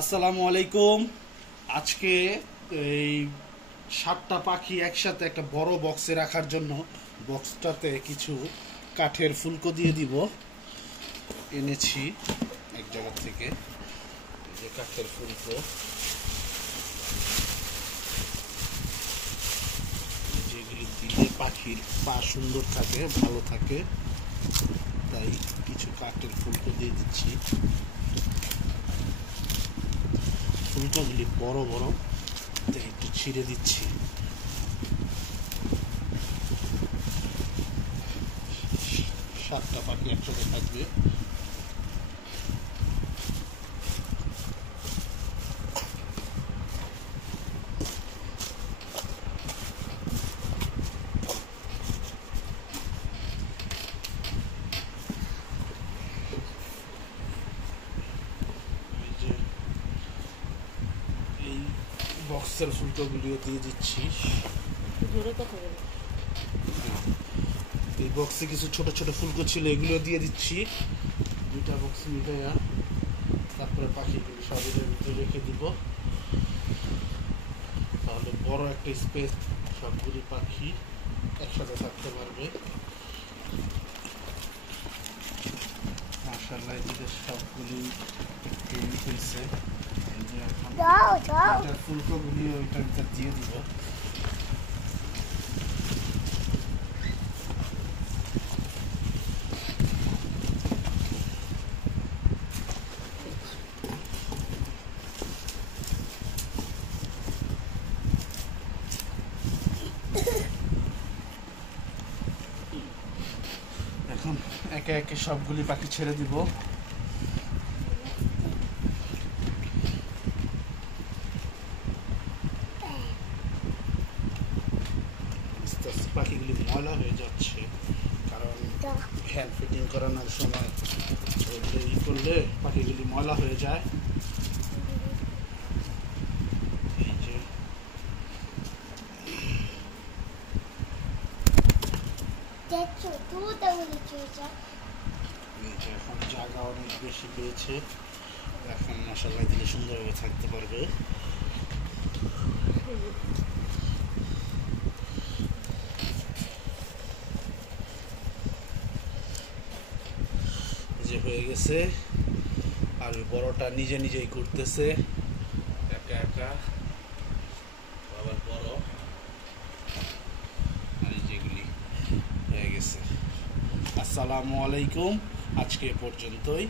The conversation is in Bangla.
আসসালামু আলাইকুম। আজকে এই 7টা পাখি একসাথে একটা বড় বক্সে রাখার জন্য বক্সটাতে কিছু কাঠের ফুলকো দিয়ে দিব। এনেছি এক জায়গা থেকে, এই যে কাঠের ফুলকো, যেগুলি দিলে পাখির পা সুন্দর থাকে, ভালো থাকে, তাই কিছু কাঠের ফুলকো দিয়ে দিচ্ছি। ফুলকোগুলি বড় বড়, তাই একটু ছিঁড়ে দিচ্ছি। সাতটা পাখি একসাথে থাকবে। এই বক্সের ফুলকোগুলিও দিয়ে দিচ্ছি। এই বক্সে কিছু ছোট ছোট ফুলকো ছিল, এগুলো দিয়ে দিচ্ছি। দুইটা বক্স মিলাইয়া তারপরে পাখিগুলি সব এর ভিতরে রেখে দিব, তাহলে বড় একটা স্পেস, সবগুলি পাখি একসাথে থাকতে পারবে। মাশাআল্লাহ, এদিকে সবগুলি তৈরি হয়েছে। এই যে এখন ফুলকোগুলি ওইটার ভিতর দিয়ে দিব। এখন একে একে সবগুলি পাখি ছেড়ে দিব। আস্তে আস্তে পাখিগুলি ময়লা হয়ে যাচ্ছে, কারণ ফ্যান ফিটিং করানোর সময় ই করলে পাখিগুলি ময়লা হয়ে যায়। এই যে এখন জায়গা অনেক বেশি পেয়েছে, এখন মাশাআল্লাহ দিলে সুন্দরভাবে থাকতে পারবে। যে হয়ে গেছে, আর ওই বড়টা নিজে নিজেই ঘুরতেছে একা একা, আবার বড়, আর যেগুলি হয়ে গেছে। আসসালামু আলাইকুম, আজকে এ পর্যন্তই।